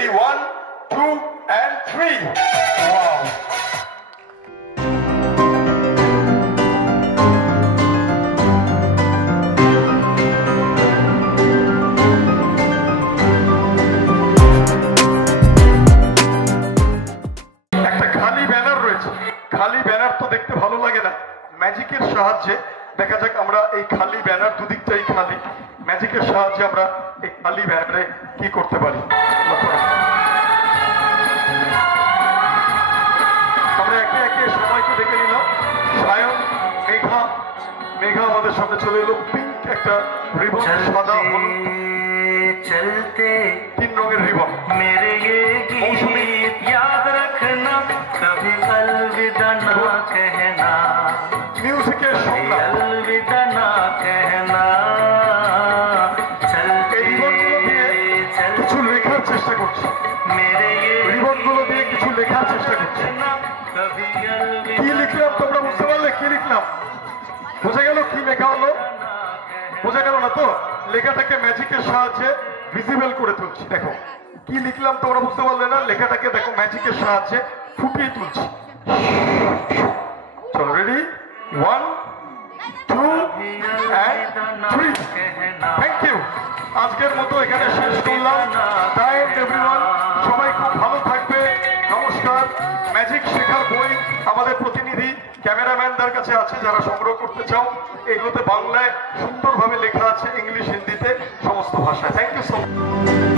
ready 1 2 and 3 wow খালি banner তো দেখতে ভালো লাগে না ম্যাজিকের সাহায্যে দেখা যাক আমরা এই খালি ব্যানার দুদিকটাই খালি ম্যাজিকের সাহায্যে আমরা এই খালি ব্যানারে কি করতে পারি আমরা একে একে সময়কে দেখে নিলাম সায়ন মেঘা আমাদের সামনে চলে এলো পিঙ্ক একটা রিবন সাদা হলুদ চলতে 3 রঙের রিবন মেরে ये गीत याद रखना कभी अलविदा ना कहना म्यूजिकेর সঙ্গে अलविदा ना कहना चलते কিছু লেখার চেষ্টা করছি মেরে ये রিবনগুলো দিয়ে কিছু লেখার চেষ্টা করছি কি লিখলাম তোমরা বুঝতে পারলে কি লিখলাম বোঝা গেল কি লেখা হলো বোঝা গেল না তো লেখাটাকে ম্যাজিকের সাহায্যে ভিজিবল করে তুলছি দেখো কি লিখলাম তোমরা বুঝতে পারলে না লেখাটাকে দেখো ম্যাজিকের সাহায্যে ফুটিয়ে তুলছি চলো রেডি 1 2 and 3 থ্যাংক ইউ আজকের মতো এখানে শেষ করলাম টাইম এভরিওয়ান সবাই খুব ভালো থাকবে নমস্কার ম্যাজিক শেখার বই আমাদের প্রতিনিধি ক্যামেরাম্যানদের কাছে আছে যারা সংগ্রহ করতে চাও এগুলোতে বাংলায় সুন্দরভাবে লেখা আছে ইংলিশ হিন্দিতে সমস্ত ভাষায় থ্যাংক ইউ সো মাচ